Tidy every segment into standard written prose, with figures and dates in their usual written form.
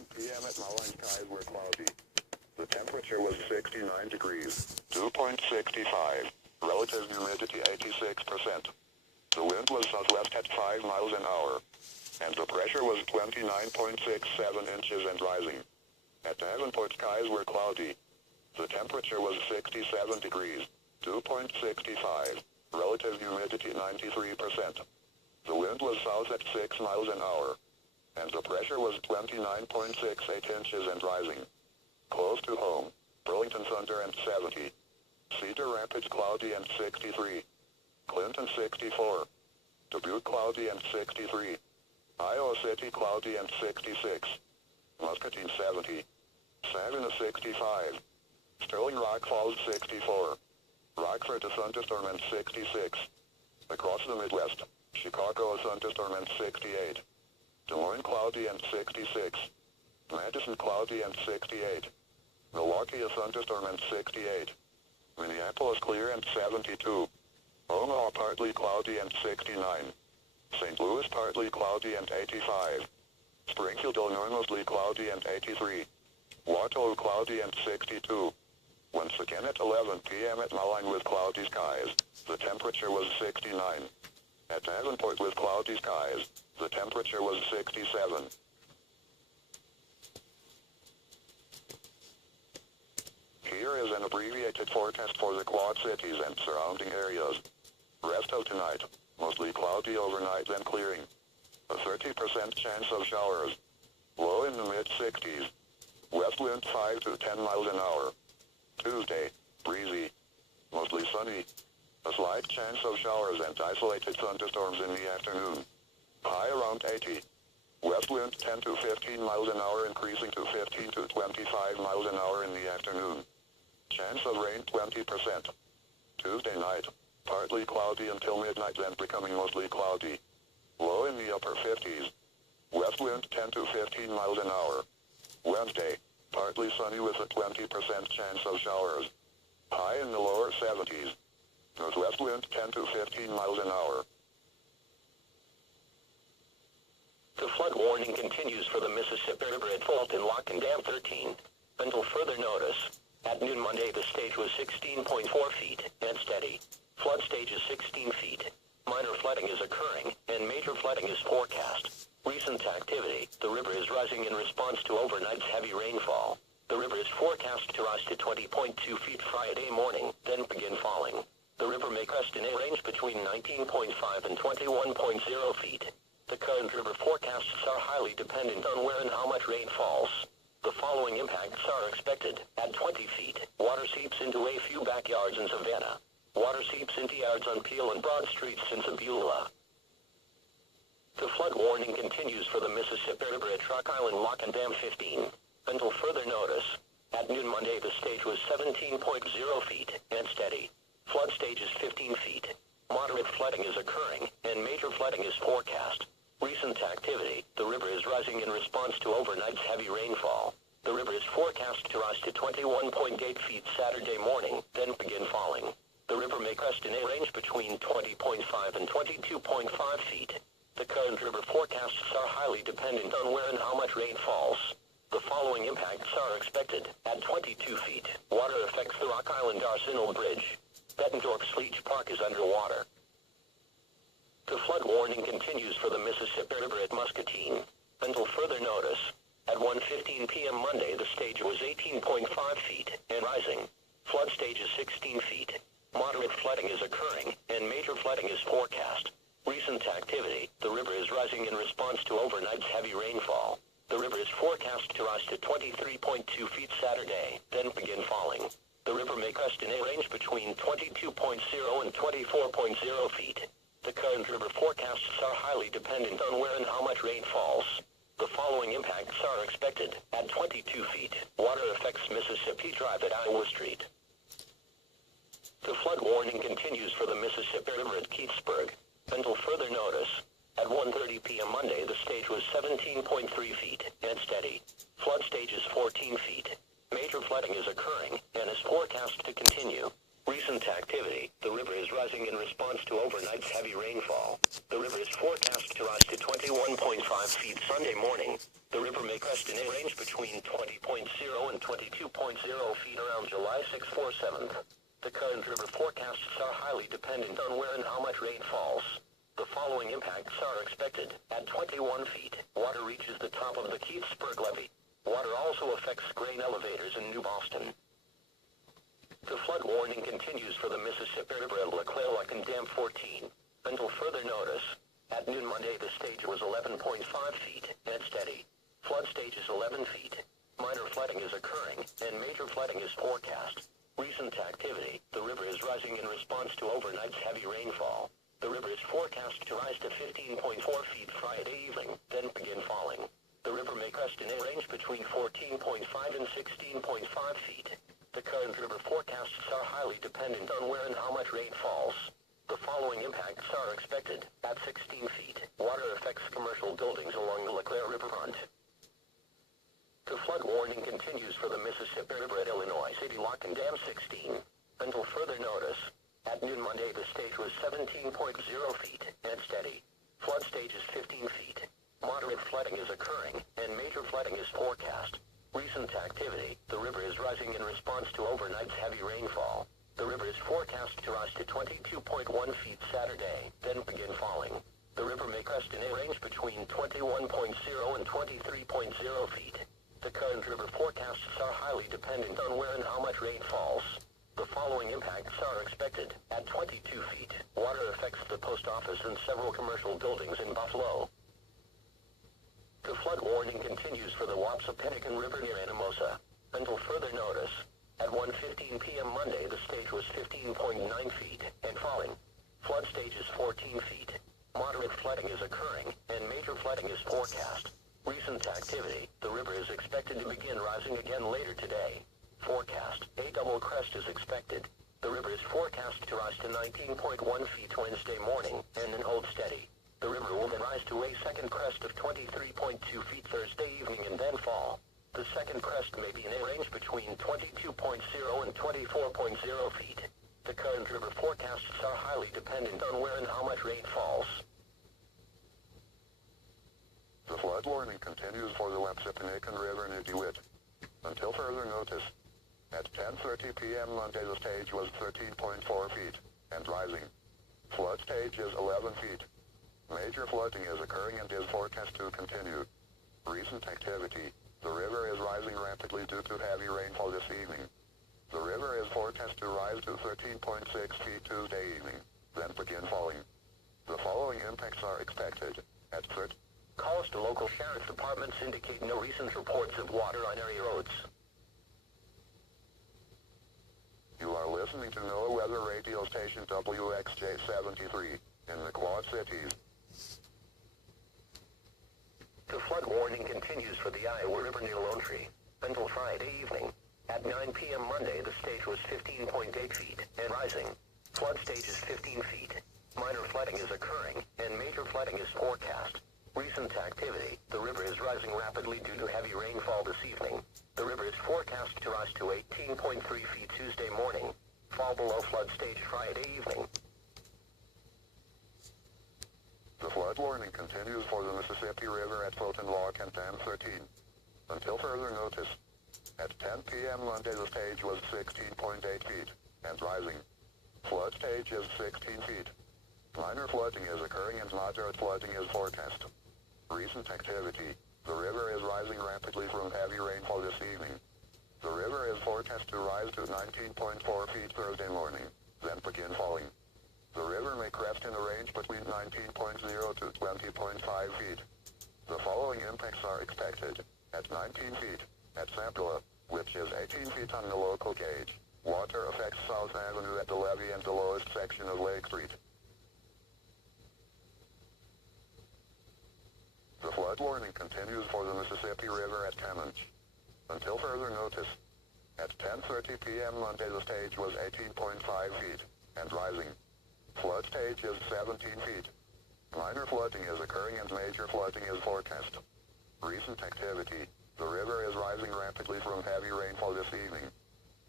p.m. at Moline, skies were cloudy. The temperature was 69 degrees, 2.65. Relative humidity 86%. The wind was southwest at 5 miles an hour. And the pressure was 29.67 inches and rising. At Davenport, skies were cloudy. The temperature was 67 degrees, 2.65. Relative humidity 93%. The wind was south at 6 miles an hour. And the pressure was 29.68 inches and rising. Close to home, Burlington thunder and 70. Cedar Rapids cloudy and 63. Clinton 64. Dubuque cloudy and 63. Iowa City cloudy and 66. Muscatine 70. Savannah 65. Sterling Rock Falls 64. Rockford a thunderstorm and 66. Across the Midwest, Chicago a thunderstorm and 68. Des Moines cloudy and 66. Madison cloudy and 68. Milwaukee a thunderstorm and 68. Minneapolis clear and 72. Omaha partly cloudy and 69. St. Louis partly cloudy and 85. Springfield, Illinois mostly cloudy and 83. Waterloo cloudy and 62. Once again at 11 p.m. at Moline with cloudy skies, the temperature was 69. At Davenport with cloudy skies, the temperature was 67. Here is an abbreviated forecast for the Quad Cities and surrounding areas. Rest of tonight, mostly cloudy overnight then clearing. A 30% chance of showers. Low in the mid-60s. West wind 5 to 10 miles an hour. Tuesday, breezy. Mostly sunny. A slight chance of showers and isolated thunderstorms in the afternoon. High around 80. West wind 10 to 15 miles an hour increasing to 15 to 25 miles an hour in the afternoon. Chance of rain 20%. Tuesday night, partly cloudy until midnight then becoming mostly cloudy. Low in the upper 50s. West wind 10 to 15 miles an hour. Wednesday, partly sunny with a 20% chance of showers. High in the lower 70s. Northwest wind 10 to 15 miles an hour. The flood warning continues for the Mississippi River at fault in Lock and Dam 13. Until further notice, at noon Monday the stage was 16.4 feet and steady. Flood stage is 16 feet. Minor flooding is occurring, and major flooding is forecast. Recent activity, the river is rising in response to overnight's heavy rainfall. The river is forecast to rise to 20.2 feet Friday morning, then begin falling. The river may crest in a range between 19.5 and 21.0 feet. The current river forecasts are highly dependent on where and how much rain falls. The following impacts are expected. At 20 feet, water seeps into a few backyards in Savannah. Water seeps into yards on Peel and Broad Streets in Sabula. The flood warning continues for the Mississippi River at Rock Island Lock and Dam 15. Until further notice, at noon Monday the stage was 17.0 feet and steady. Flood stage is 15 feet. Moderate flooding is occurring, and major flooding is forecast. Recent activity, the river is rising in response to overnight's heavy rainfall. The river is forecast to rise to 21.8 feet Saturday morning, then begin falling. The river may crest in a range between 20.5 and 22.5 feet. The current river forecasts are highly dependent on where and how much rain falls. The following impacts are expected. At 22 feet, water affects the Rock Island Arsenal Bridge. Bettendorf Sleech Park is underwater. The flood warning continues for the Mississippi River at Muscatine. Until further notice, at 1:15 p.m. Monday the stage was 18.5 feet and rising. Flood stage is 16 feet. Moderate flooding is occurring, and major flooding is forecast. Recent activity, the river is rising in response to overnight's heavy rainfall. The river is forecast to rise to 23.2 feet Saturday, then begin falling. The river may crest in a range between 22.0 and 24.0 feet. The current river forecasts are highly dependent on where and how much rain falls. The following impacts are expected. At 22 feet, water affects Mississippi Drive at Iowa Street. The flood warning continues for the Mississippi River at Keithsburg. Until further notice, at 1:30 p.m. Monday the stage was 17.3 feet and steady. Flood stage is 14 feet. Major flooding is occurring and is forecast to continue. Recent activity, the river is rising in response to overnight's heavy rainfall. The river is forecast to rise to 21.5 feet Sunday morning. The river may crest in a range between 20.0 and 22.0 feet around July 6th or 7th. The current river forecasts are highly dependent on where and how much rain falls. The following impacts are expected. At 21 feet, water reaches the top of the Keithsburg levee. Water also affects grain elevators in New Boston. The flood warning continues for the Mississippi River at Lock and Dam 14 until further notice. At noon Monday, the stage was 11.5 feet and steady. Flood stage is 11 feet. Minor flooding is occurring, and major flooding is forecast. Recent activity, the river is rising in response to overnight's heavy rainfall. The river is forecast to rise to 15.4 feet Friday evening, then begin falling. The river may crest in a range between 14.5 and 16.5 feet. The current river forecasts are highly dependent on where and how much rain falls. The following impacts are expected. At 16 feet, water affects commercial buildings along the LeClaire Riverfront. The flood warning continues for the Mississippi River at Illinois City Lock and Dam 16 until further notice. At noon Monday, the stage was 17.0 feet and steady. Flood stage is 15 feet. Moderate flooding is occurring, and major flooding is forecast. Recent activity, the river is rising in response to overnight's heavy rainfall. The river is forecast to rise to 22.1 feet Saturday, then begin falling. The river may crest in a range between 21.0 and 23.0 feet. The current river forecasts are highly dependent on where and how much rain falls. The following impacts are expected. At 22 feet, water affects the post office and several commercial buildings in Buffalo. The flood warning continues for the Wapsipinicon River near Anamosa until further notice. At 1:15 p.m. Monday, the stage was 15.9 feet and falling. Flood stage is 14 feet. Moderate flooding is occurring, and major flooding is forecast. Recent activity, the river is expected to begin rising again later today. Forecast, a double crest is expected. The river is forecast to rise to 19.1 feet Wednesday morning and then hold steady. The river will then rise to a second crest of 23.2 feet Thursday evening and then fall. The second crest may be in a range between 22.0 and 24.0 feet. The current river forecasts are highly dependent on where and how much rain falls. The flood warning continues for the Wapsipinicon River near DeWitt until further notice. At 10:30 p.m. Monday, the stage was 13.4 feet and rising. Flood stage is 11 feet. Major flooding is occurring and is forecast to continue. Recent activity, the river is rising rapidly due to heavy rainfall this evening. The river is forecast to rise to 13.6 feet Tuesday evening, then begin falling. The following impacts are expected. At 30. Calls to local sheriff departments indicate no recent reports of water on area roads. You are listening to NOAA weather radio station WXJ73 in the Quad Cities. The flood warning continues for the Iowa River near Lone Tree until Friday evening. At 9 p.m. Monday, the stage was 15.8 feet and rising. Flood stage is 15 feet. Minor flooding is occurring, and major flooding is forecast. Recent activity, the river is rising rapidly due to heavy rainfall this evening. The river is forecast to rise to 18.3 feet Tuesday morning, fall below flood stage Friday evening. The flood warning continues for the Mississippi River at Fulton Lock and Dam 13 until further notice. At 10 p.m. Monday, the stage was 16.8 feet and rising. Flood stage is 16 feet. Minor flooding is occurring and moderate flooding is forecast. Recent activity, the river is rising rapidly from heavy rainfall this evening. The river is forecast to rise to 19.4 feet Thursday morning, then begin falling. The river may crest in a range between 19.0 to 20.5 feet. The following impacts are expected. At 19 feet, at Sampula, which is 18 feet on the local gauge, water affects South Avenue at the levee and the lowest section of Lake Street. The flood warning continues for the Mississippi River at Camanche until further notice. At 10:30 p.m. Monday, the stage was 18.5 feet and rising. Flood stage is 17 feet. Minor flooding is occurring and major flooding is forecast. Recent activity, the river is rising rapidly from heavy rainfall this evening.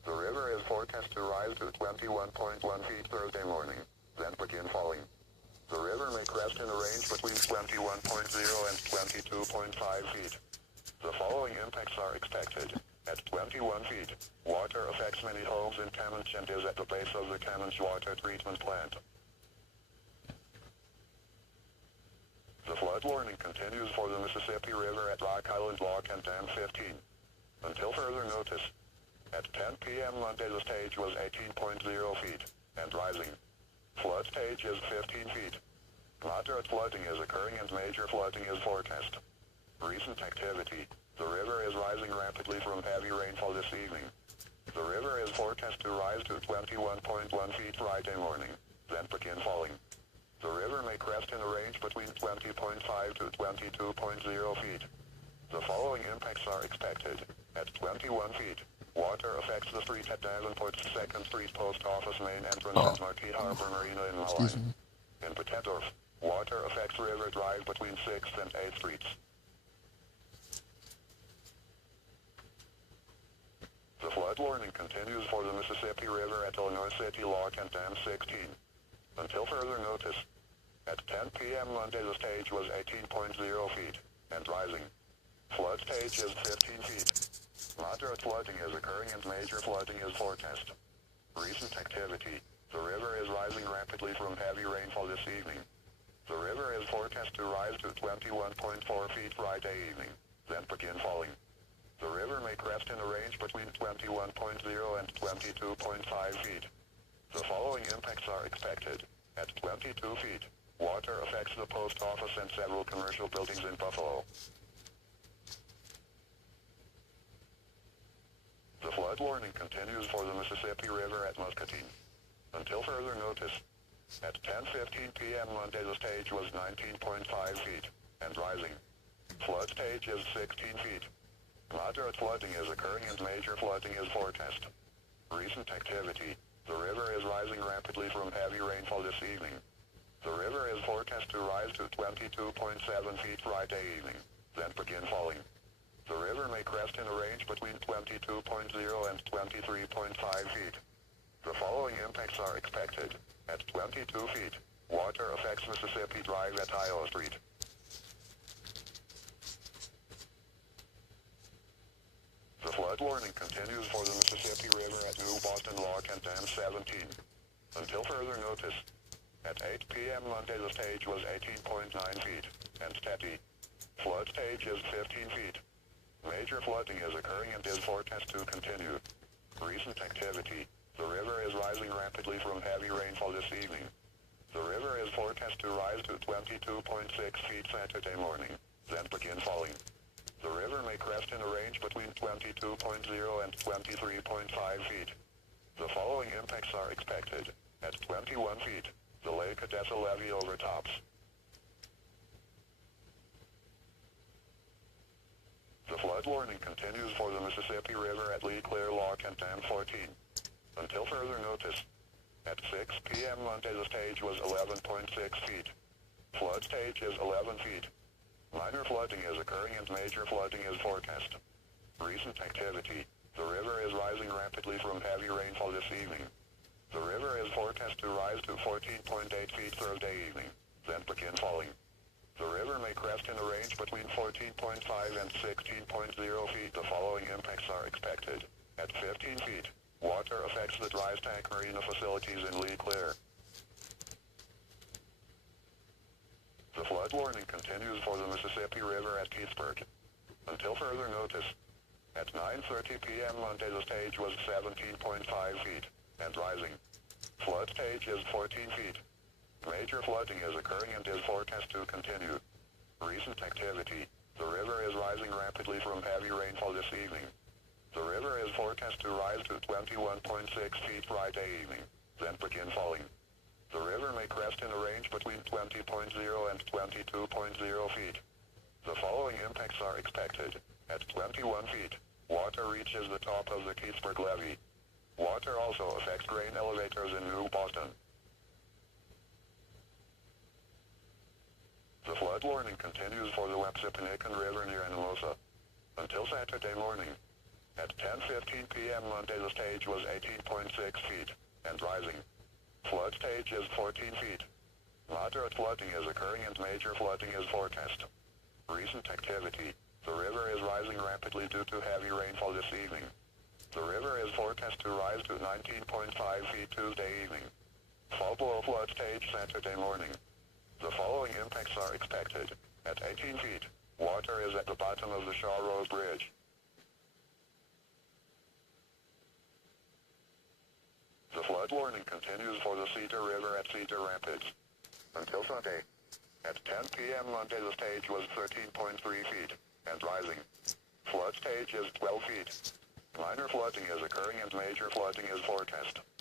The river is forecast to rise to 21.1 feet Thursday morning, then begin falling. The river may crest in a range between 21.0 and 22.5 feet. The following impacts are expected. At 21 feet, water affects many homes in Camanche and is at the base of the Camanche water treatment plant. The flood warning continues for the Mississippi River at Rock Island Lock and Dam 15. Until further notice. At 10 p.m. Monday the stage was 18.0 feet, and rising. Flood stage is 15 feet. Moderate flooding is occurring and major flooding is forecast. Recent activity. The river is rising rapidly from heavy rainfall this evening. The river is forecast to rise to 21.1 feet Friday morning, then begin falling. The river may crest in a range between 20.5 to 22.0 feet. The following impacts are expected. At 21 feet, water affects the street at Davenport's 2nd Street Post Office main entrance and Marquis Harbor Marina in Moline. In Petendorf, water affects River Drive between 6th and 8th Streets. The flood warning continues for the Mississippi River at Illinois City Lock and Dam 16. Until further notice. At 10 p.m. Monday the stage was 18.0 feet, and rising. Flood stage is 15 feet. Moderate flooding is occurring and major flooding is forecast. Recent activity. The river is rising rapidly from heavy rainfall this evening. The river is forecast to rise to 21.4 feet Friday evening, then begin falling. The river may crest in a range between 21.0 and 22.5 feet. The following impacts are expected. At 22 feet, water affects the post office and several commercial buildings in Buffalo. The flood warning continues for the Mississippi River at Muscatine. Until further notice. At 10:15 p.m. Monday the stage was 19.5 feet, and rising. Flood stage is 16 feet. Moderate flooding is occurring and major flooding is forecast. Recent activity. The river is rising rapidly from heavy rainfall this evening. The river is forecast to rise to 22.7 feet Friday evening, then begin falling. The river may crest in a range between 22.0 and 23.5 feet. The following impacts are expected. At 22 feet, water affects Mississippi Drive at Iowa Street. The flood warning continues for the Mississippi River at New Boston Lock and Dam 17. Until further notice. At 8 p.m. Monday the stage was 18.9 feet, and steady. Flood stage is 15 feet. Major flooding is occurring and is forecast to continue. Recent activity. The river is rising rapidly from heavy rainfall this evening. The river is forecast to rise to 22.6 feet Saturday morning, then begin falling. The river may crest in a range between 22.0 and 23.5 feet. The following impacts are expected. At 21 feet, the Lake Odessa levee overtops. The flood warning continues for the Mississippi River at Lee Clear Lock and Dam 14. Until further notice. At 6 p.m. Monday the stage was 11.6 feet. Flood stage is 11 feet. Minor flooding is occurring and major flooding is forecast. Recent activity. The river is rising rapidly from heavy rainfall this evening. The river is forecast to rise to 14.8 feet Thursday evening, then begin falling. The river may crest in a range between 14.5 and 16.0 feet. The following impacts are expected. At 15 feet, water affects the dry stack marina facilities in Lee Clear. The flood warning continues for the Mississippi River at Keithsburg. Until further notice. At 9:30 p.m. Monday the stage was 17.5 feet, and rising. Flood stage is 14 feet. Major flooding is occurring and is forecast to continue. Recent activity. The river is rising rapidly from heavy rainfall this evening. The river is forecast to rise to 21.6 feet Friday evening, then begin falling. The river may crest in a range between 20.0 and 22.0 feet. The following impacts are expected. At 21 feet, water reaches the top of the Keithsburg levee. Water also affects grain elevators in New Boston. The flood warning continues for the Wapsipinicon River near Anamosa. Until Saturday morning. At 10:15 p.m. Monday, the stage was 18.6 feet and rising. Flood stage is 14 feet. Moderate flooding is occurring and major flooding is forecast. Recent activity. The river is rising rapidly due to heavy rainfall this evening. The river is forecast to rise to 19.5 feet Tuesday evening. Fall below flood stage Saturday morning. The following impacts are expected. At 18 feet, water is at the bottom of the Shaw Road Bridge. The flood warning continues for the Cedar River at Cedar Rapids until Sunday. At 10 p.m. Monday, the stage was 13.3 feet and rising. Flood stage is 12 feet. Minor flooding is occurring and major flooding is forecast.